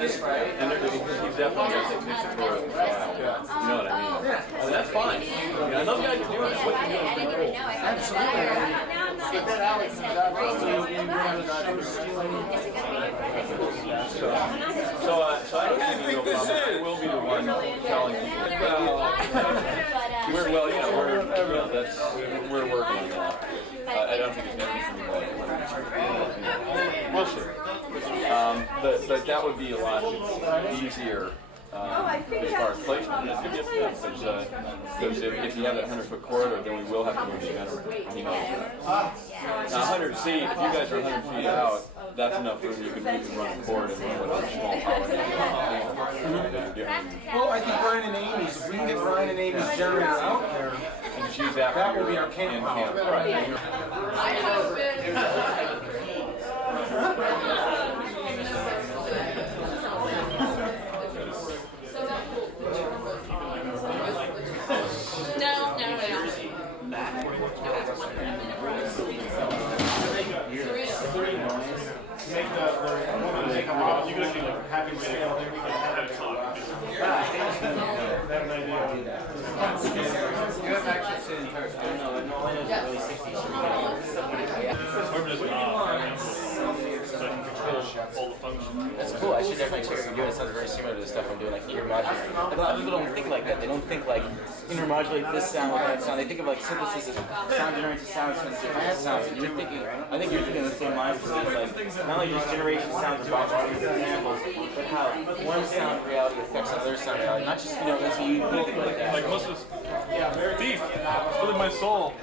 And he's definitely got the dictatorial style. You know what I mean? And that's fine. Yeah, those guys are doing it. What you doing is pretty cool. Absolutely. So I don't think no problem. I will be the one telling people. We're working on that. I don't think it's anything like we'll see. But that would be a lot easier as far as placement. Because if you have that 100-foot corridor, then we will have to move the event. You know, now 100 feet. If you guys are 100 feet out, that's enough room. You can run the cord and run with a small power. Well, I think Brian and Amy's. If we can get Brian and Amy's generator out there, and just use that will be our camp power. Right. Make a model. You could have him scale there. We can have a talk. That might be. You have access to the entire space. No, only has really 60. So I can control all the functions. That's cool. I should definitely check out what you're doing. It sounds very similar to the stuff I'm doing, like intermodulate. A lot of people don't think like that. They don't think like intermodulate this sound with that sound. They think of like synthesis as sound generates sound, synthesis sounds. And you're thinking, I think you're thinking the same line as like not only just generation sounds and box examples, but how one sound reality affects another sound reality. Not just that's what you think like that. Like most of this, deep within my soul.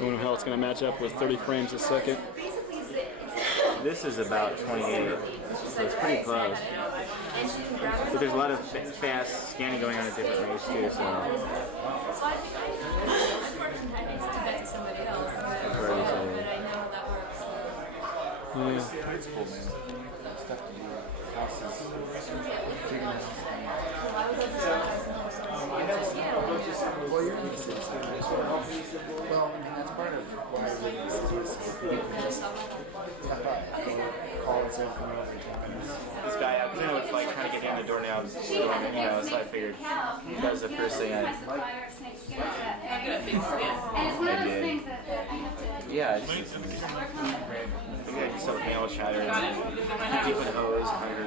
Wonder how it's going to match up with 30 frames a second. This is about 28, so it's pretty close. But there's a lot of fast scanning going on at different rates too, so. Yeah. It's cool, man. Stuff to do. Houses. Well, that's part of why we call itself from over time. This guy, I know it's like trying to get down the doorknobs, so I figured that was the first thing I did. Yeah, I just sell mail shatter and 50-foot hose, 100.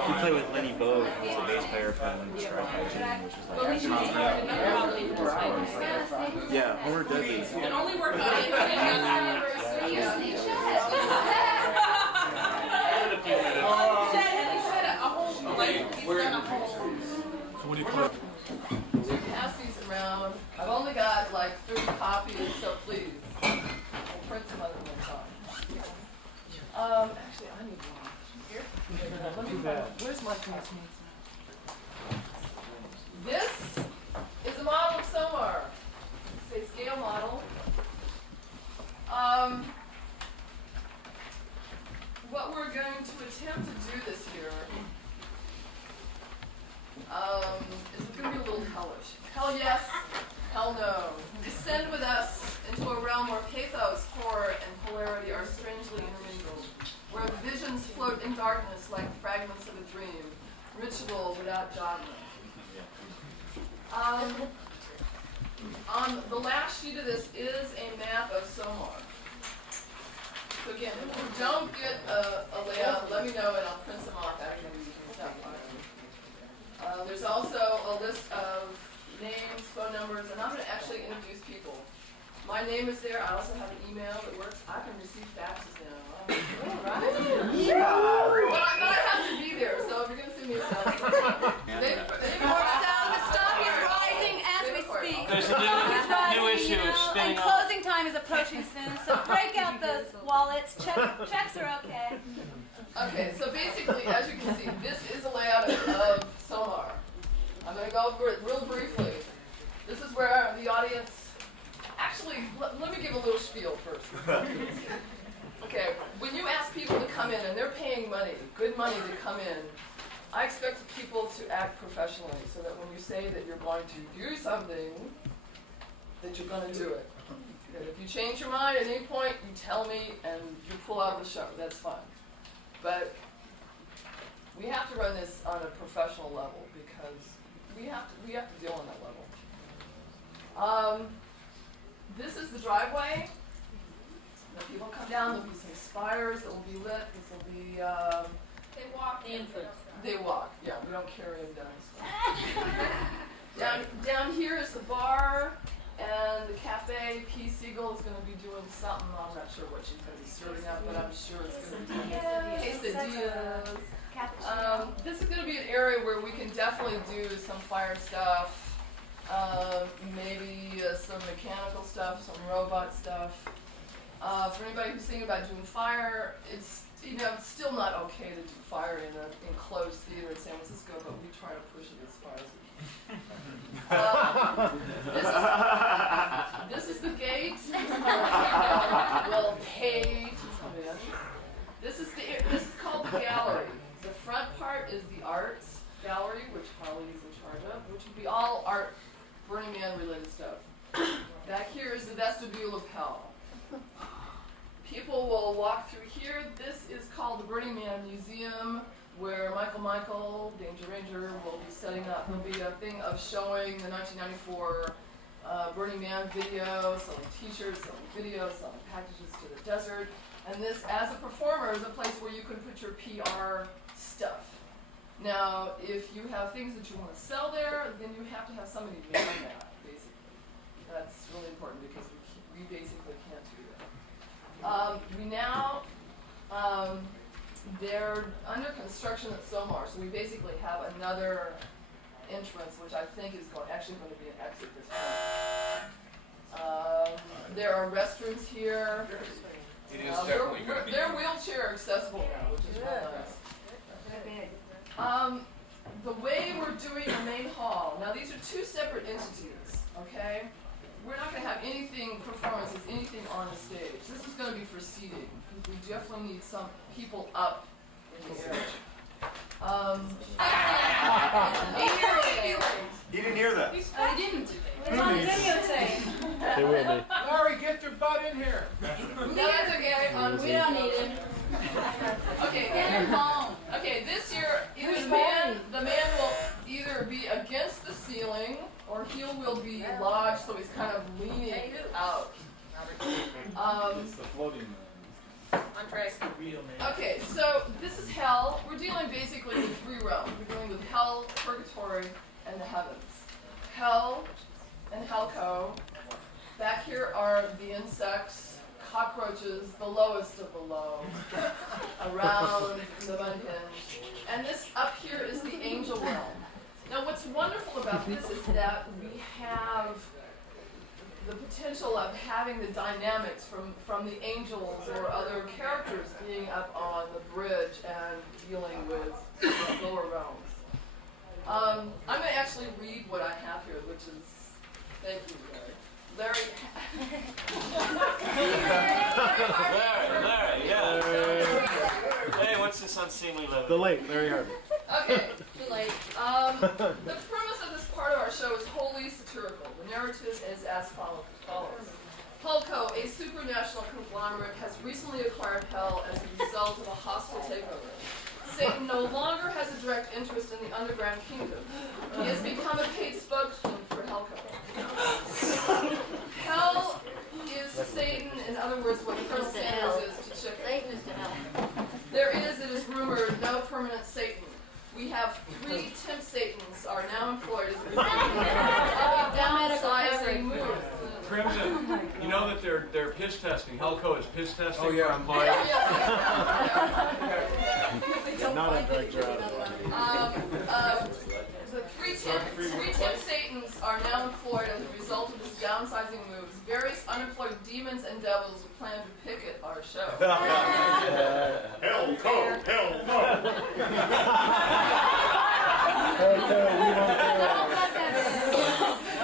We play with Lenny Bogue, who's the bass player from Strike Hygiene, which was like yeah, Homer Dudley. And only work on it. What do you call it? Pass these around. I've only got like 30 copies, so please. I'll print some other ones on. Actually, I need one. Here? Let me find. Where's my classmates? This is a model of SOMAR. It's a scale model. What we're going to attempt to do this year is going to be a little hellish. Hell yes, hell no. Descend with us into a realm where pathos, horror, and polarity are strangely intermingled, where visions float in darkness like fragments of a dream, ritual without dogma. On the last sheet of this is a map of SOMAR. So again, if you don't get a layout, let me know and I'll print some off after we stop. There's also a list of names, phone numbers, and I'm going to actually introduce people. My name is there. I also have an email that works. I can receive faxes now. All right. Yeah. But I have to be there, so if you're going to send me a fax. The stock is rising as we speak. There's a new issue spinning and up. closing time is approaching soon, so break out those wallets. Checks are okay. Okay, so basically, as you can see, this is a layout of SOMAR. I'm going to go over it real briefly. This is where the audience... Actually, let me give a little spiel first. Okay, when you ask people to come in, and they're paying money, good money to come in, I expect people to act professionally so that when you say that you're going to do something, that you're going to do it. And if you change your mind at any point, you tell me and you pull out of the show. That's fine. But we have to run this on a professional level because we have to deal on that level. This is the driveway. The people come down. There'll be some spires that will be lit. This will be. They walk in. They walk. Yeah, we don't carry them down. Down here is the bar and the cafe. P. Siegel is going to be doing something. I'm not sure what she's going to be serving up, but I'm sure it's going to be quesadillas. This is going to be an area where we can definitely do some fire stuff. Maybe some mechanical stuff, some robot stuff. For anybody who's thinking about doing fire, it's still not okay to do fire in an enclosed theater in San Francisco, but we try to push it as far as we can. This is the gate. We'll pay to come in. This is called the gallery. The front part is the arts gallery, which Harley is in charge of, which would be all art, Burning Man related stuff. Back here is the vestibule of hell. People will walk through here. This is called the Burning Man Museum, where Michael, Danger Ranger, will be setting up. There'll be a thing of showing the 1994 Burning Man video, selling t-shirts, selling videos, selling packages to the desert. And this, as a performer, is a place where you can put your PR stuff. Now, if you have things that you want to sell there, then you have to have somebody man that, basically. That's really important because we basically can't do that. They're under construction at SOMAR, so we basically have another entrance, which I think is actually going to be an exit this time. There are restrooms here. It is definitely going to be. They're wheelchair accessible now, which is really nice. The way we're doing the main hall, now these are two separate entities, okay? We're not going to have anything, performances, anything on the stage. This is going to be for seating. We definitely need some people up in the air. He didn't hear that. I didn't. It's on videotape. They will be. Larry, get your butt in here. No, that's okay. We don't need him. Okay, this year, the man will either be against the ceiling or he will be lodged, so he's kind of leaning out. It's the floating man. Okay, so this is hell. We're dealing basically with three realms. We're dealing with hell, purgatory, and the heavens. Hell and HELCO. Back here are the insects, cockroaches, the lowest of the low, around the unhinged. And this up here is the angel realm. Now what's wonderful about this is that we have the potential of having the dynamics from the angels or other characters being up on the bridge and dealing with the lower realms. I'm going to actually read what I have here, which is, thank you, Larry. Larry, yeah. Hey, what's this unseemly level? The late Larry Harvey. Okay, too late. The premise of this part of our show is wholly satirical. The narrative is as follows. HELCO, a supranational conglomerate, has recently acquired hell as a result of a hostile takeover. Satan no longer has a direct interest in the underground kingdom. He has become a paid spokesman for HELCO. Hell is Satan, in other words, what Colonel Sanders is to chicken. Satan is to hell. There is, it is rumored, no permanent Satan. We have 3 temp Satans are now employed as a result of a downsizing move. Crimson, you know that they're piss testing. HELCO is piss testing for employees. Not a direct job. The 3 temp Satans are now employed as a result of this downsizing moves. Various unemployed demons and devils plan to picket our show. HELCO, HELCO.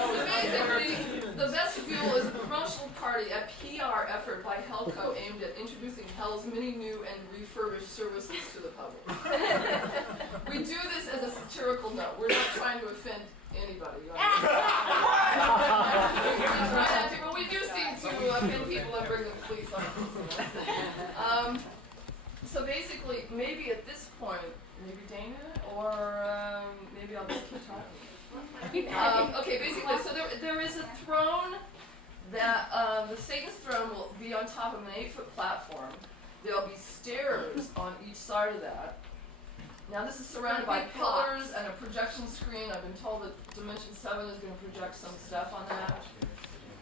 So basically, the vestibule is a promotional party, a PR effort by HELCO aimed at introducing Hell's many new and refurbished services to the public. We do this know, we're not trying to offend anybody. But we do seem to offend people and bring the police on. So basically, maybe at this point, maybe Dana, or maybe I'll just keep talking. Okay, basically, so there is a throne that the Satan's throne will be on top of an 8-foot platform. There'll be stairs on each side of that. Now this is surrounded by pillars and a projection screen. I've been told that Dimension 7 is going to project some stuff on that.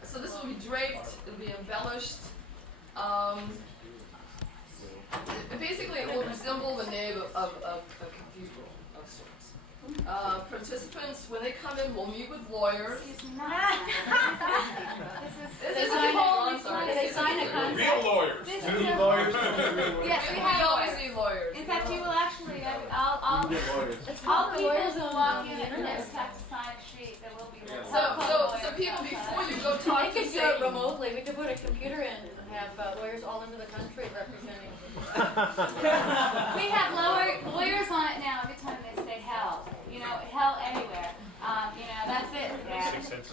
So this will be draped, it'll be embellished. Basically it will resemble the nave of a cathedral of sorts. Participants, when they come in, will meet with lawyers. This is a whole, I'm sorry. They sign a contract. Real lawyers. This We is need a- lawyers. Yes, we We have always lawyers. need lawyers. In fact, you will actually, all people who walk in and next have to sign a sheet. There will be lawyers. So people, before you go talk We to could do it Satan, remotely. We could put a computer in and have lawyers all over the country representing. We have lawyers on it now every time they say hell. You know, hell anywhere. You know, that's it. It's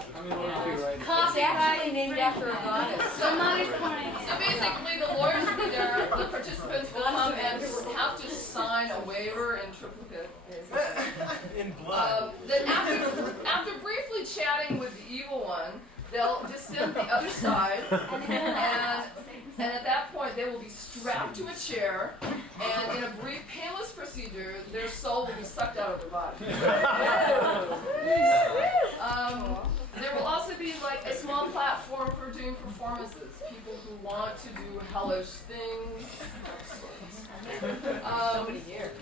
Copyright. actually named after a goddess. Somebody's pointing so basically the lawyers will be there, the participants will come and have to sign a waiver in triplicate, basically. In blood. Then after briefly chatting with the evil one, they'll descend the other side, and at that point they will be strapped to a chair, and in a brief painless procedure, their soul will be sucked out of their body. There will also be like a small platform for doing performances, people who want to do hellish things.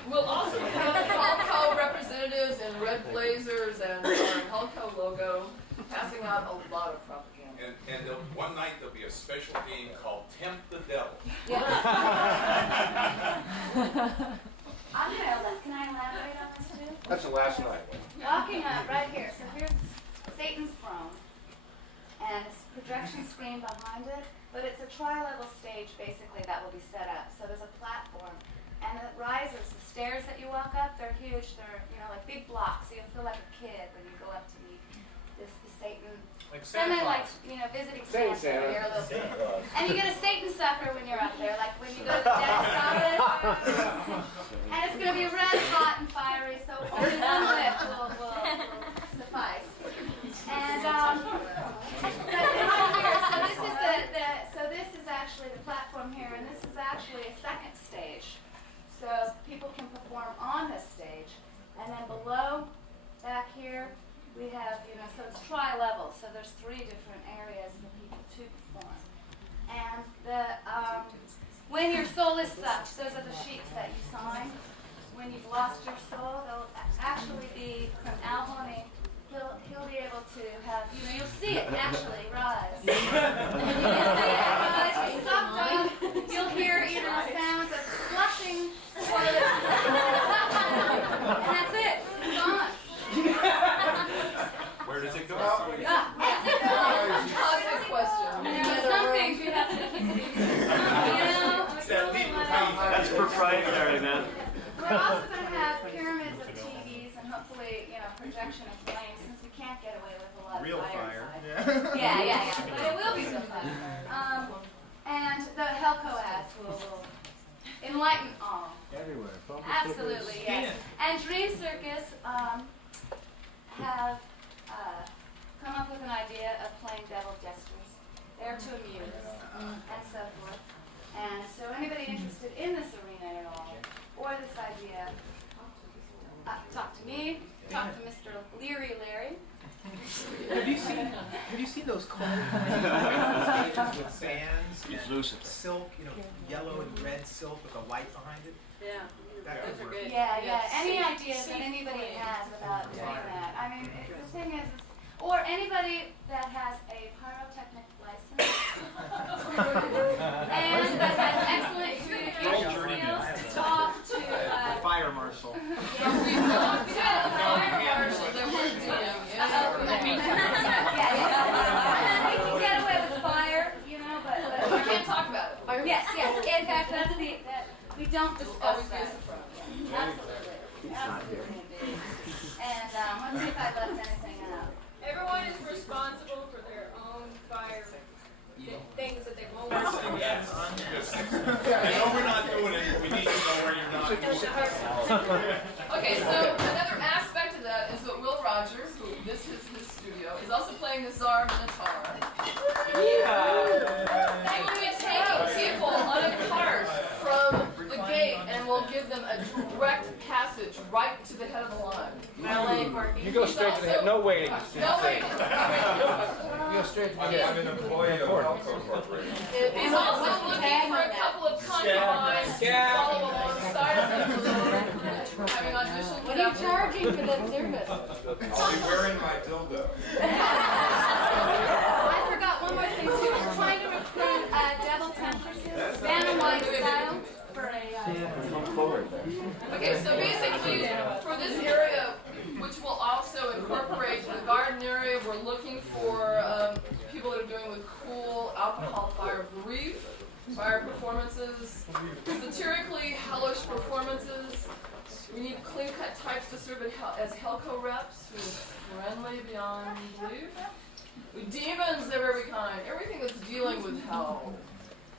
We'll also have HELCO representatives in red blazers and our HELCO logo passing out a lot of propaganda. And one night there'll be a special game called Tempt the Devil. Can I elaborate on this too? That's the last night. Walking up right here. So here's Satan's throne, and it's a projection screen behind it, but it's a tri-level stage basically that will be set up. So there's a platform, and it rises. The stairs that you walk up, they're huge. They're like big blocks. So you'll feel like a kid when you go up to meet the Satan. Like Santa Semi Claus. visiting Say Santa. Santa. When you're a little kid. And you get a Satan sucker when you're up there, like when you go to the dentist office. And it's going to be red hot and fiery, so only one whip will suffice. And so this is actually the platform here, and this is actually a second stage. So people can perform on this stage, and then below, back here, we have, so it's tri-level, so there's 3 different areas for people to perform. And when your soul is sucked, those are the sheets that you sign. When you've lost your soul, they'll actually be from Al Horny. He'll be able to have, you'll see it actually rise. You'll see it rise, it's sucked up. You'll hear either the sounds of flushing or the and that's it. It's gone. Where does it go? Cosmic question. Some things you have to keep secret. That's proprietary, man. We're also going to have pyramids of TVs and hopefully, projection of flames, since we can't get away with a lot Real of fire. inside. Yeah. But it will be real fire. And the HELCO ads will enlighten all. Everywhere. Absolutely, yes. And Dream Circus have come up with an idea of playing devil jesters. They're to amuse and so forth. And so anybody interested in this arena at all, or this idea, talk to me, talk to Mr. Leary Larry. Have you seen those cold stages with fans and silk, yellow and red silk with a white behind it? Yeah. That could work. Yeah. Any ideas that anybody has about doing that? I mean, the thing is, or anybody that has a pyrotechnic license and that has excellent communication skills to talk to Fire marshal. fire marshal. We can get away with fire, but We can't talk about it. yes. In fact, that's we don't discuss Always be a that. surprise. Absolutely. Indeed. And I left anything out. Everyone is responsible for their own fire things that they won't. First thing is, I know we're not doing it, but we need to know where you're not doing it. Okay, so another aspect of that is that Will Rogers, who this is his studio, is also playing the Tsar Minotaur. And we'll be taking people on a cart from the gate, and we'll give them a direct passage right to the head of the line. Valet parking. You go straight to the head. No waiting. No waiting. You go straight to the head. I'm an employee of HELCO Corporation. He's also looking for a couple of concubines to follow alongside of him, having auditioned. What are you charging for that service? I'll be wearing my dildo. I forgot one more thing too. We're trying to recruit devil temptresses, Vanna White style, for a. Come forward there. Okay, so basically, for this area, which will also incorporate the garden area, we're looking for people that are doing with cool alcohol fire brief, fire performances, satirically hellish performances. We need clean-cut types to serve as HELCO reps, who is friendly beyond belief. Demons of every kind, everything that's dealing with hell.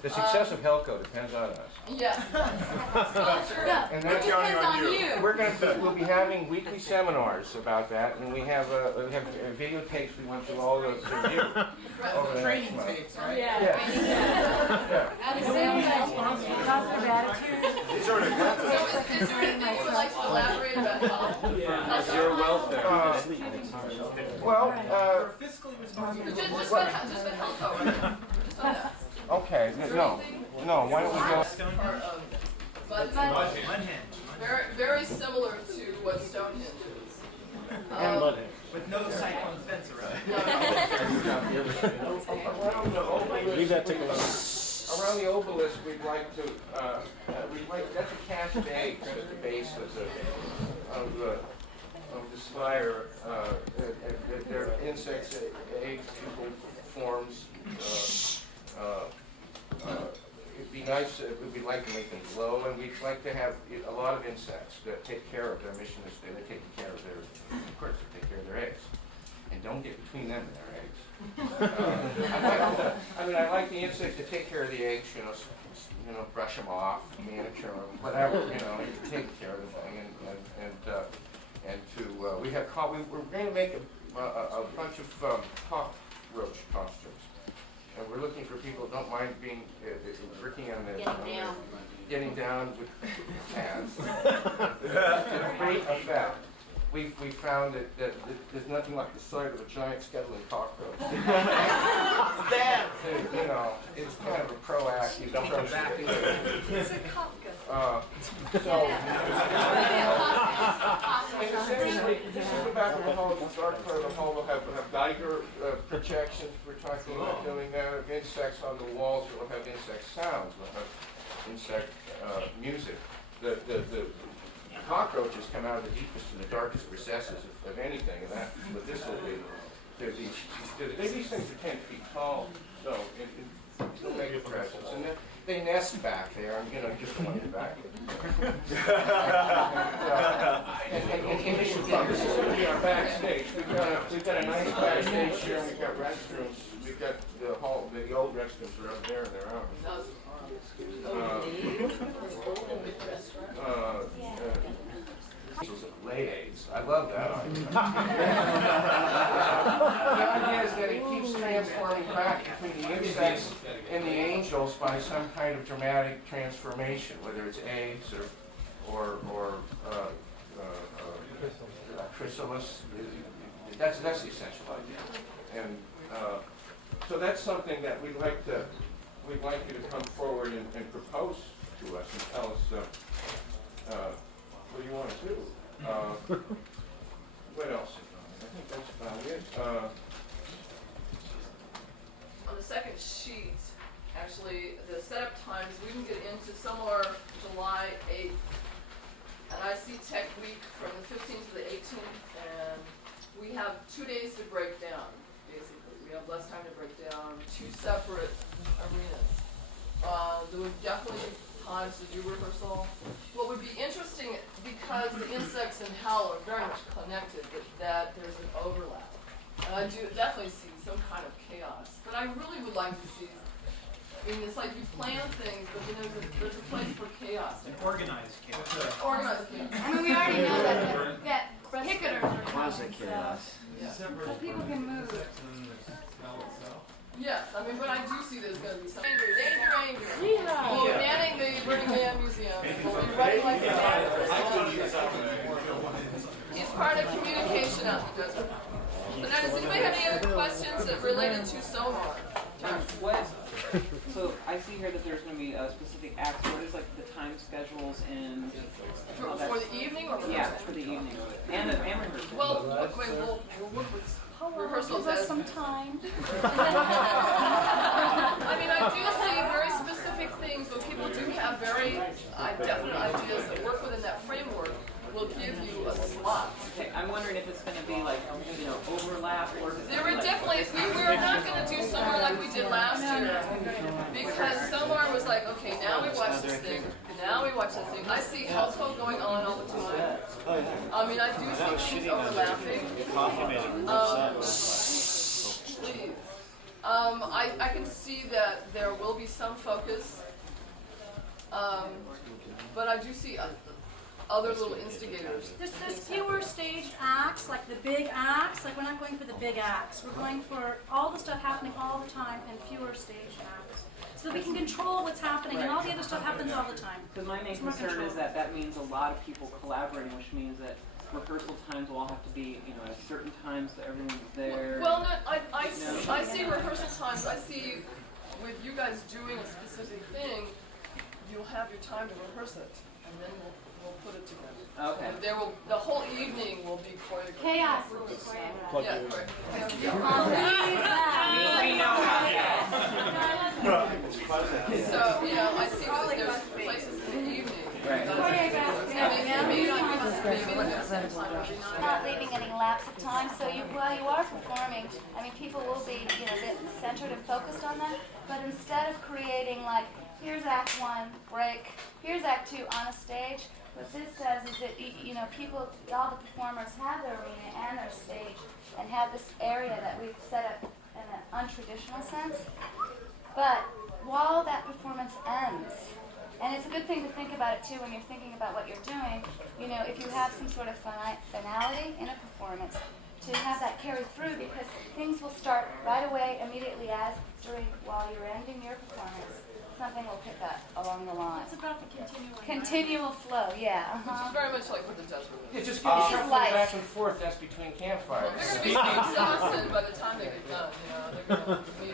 The success of HELCO depends on us. Yes. Sculpture. And It that depends on you. we'll be having weekly seminars about that, and we have videotapes we went through all the review over the Training next month. tapes, right? Yeah. At the same time, Positive attitude. So is there anything you would like to elaborate about how? Your welfare. Well, For fiscally responsible. Just about HELCO. Just on that. okay, no, why don't we go? Part of Bud's Unhinged. very, very similar to what Stonehenge is. With no cyclone fence around it. Leave that to go. Around the obelisk, we'd like that's a cast egg at the base of the spire. They're insects, eggs, pupal forms. It'd be nice, we'd like to make them glow, and we'd like to have a lot of insects that take care of their mission is they're taking care of their, of course, they take care of their eggs. And don't get between them and their eggs. I like the insects to take care of the eggs, brush them off, manicure them, whatever, take care of the thing, we're going to make a bunch of cockroach costumes. And we're looking for people who don't mind being working on this. Getting down with pads. It's a great effect. We found that there's nothing like the sight of a giant skedaddling cockroach. It's kind of a proactive approach. It's a Kafka. Essentially, this is the back of the hall, the dark part of the hall will have Geiger projections. We're talking about doing insects on the walls. We'll have insect sounds. We'll have insect music. The cockroaches come out of the deepest and the darkest recesses of anything, and that's what this will be. These things are 10 feet tall, so they'll make a presence. And they nest back there. I'm just going back. This is going to be our backstage. We've got a nice backstage here, and we've got restrooms. We've got the hall. The old restrooms are up there, and they're out. Lay eggs. I love that idea. The idea is that it keeps transforming back between the insects and the angels by some kind of dramatic transformation, whether it's eggs or chrysalis. That's the essential idea. And so that's something that we'd like you to come forward and propose to us and tell us what you want to do. What else? I think that's about it. On the second sheet, actually, the setup times, we can get into somewhere July 8th. And I see Tech Week from the 15th to the 18th, and we have 2 days to break down, basically. We have less time to break down 2 separate arenas. There would definitely times to do rehearsal. What would be interesting, because the insects and HAL are very much connected, that there's an overlap. And I do definitely see some kind of chaos. But I really would like to see, I mean, it's like you plan things, but then there's a place for chaos. An organized chaos. Organized chaos. I mean, we already know that picketers are coming, chaos. so people can move. Yes, I mean, but I do see there's going to be some danger. We'll be manning the Burning Man Museum. We'll be running like the man. He's part of communication out in the desert. So now, does anybody have any other questions that related to SOMAR? So I see here that there's going to be specific acts. What is like the time schedules and For the evening or rehearsal? Yeah, for the evening and rehearsal. Well, we'll work with rehearsals as some time. I mean, I do see very specific things, but people do have very definite ideas that work within that framework. Will give you a slot. Okay, I'm wondering if it's going to be like, overlap or... There were definitely, we're not going to do SOMAR like we did last year, because SOMAR was like, okay, now we watch this thing, now we watch this thing. I see HELCO going on all the time. I mean, I do see things overlapping. Please. I can see that there will be some focus, but I do see other little instigators. There's fewer staged acts, like the big acts. Like, we're not going for the big acts. We're going for all the stuff happening all the time and fewer staged acts. So that we can control what's happening, and all the other stuff happens all the time. Because my main concern is that means a lot of people collaborating, which means that rehearsal times will all have to be, at certain times so everyone's there. Well, no, I see rehearsal times. I see with you guys doing a specific thing, you'll have your time to rehearse it, and then we'll put it together. Okay. And the whole evening will be choreographed. Chaos will be choreographed. Yeah, correct. We know how that. So, I see that there's places in the evening. Right. Not leaving any lapse of time, so while you are performing, I mean, people will be, a bit centered and focused on that, but instead of creating like, here's act 1, break, here's act 2 on a stage, what this does is that, people, all the performers have their arena and their stage and have this area that we've set up in an untraditional sense, but while that performance ends, and it's a good thing to think about it too when you're thinking about what you're doing, if you have some sort of finality in a performance, to have that carry through, because things will start right away, immediately while you're ending your performance. Something will pick up along the line. It's about the continual flow, yeah. Which is very much like what the desert is. It's just getting shuffling life. back and forth. That's between campfires. They're going to be exhausted by the time they get done. They're going to be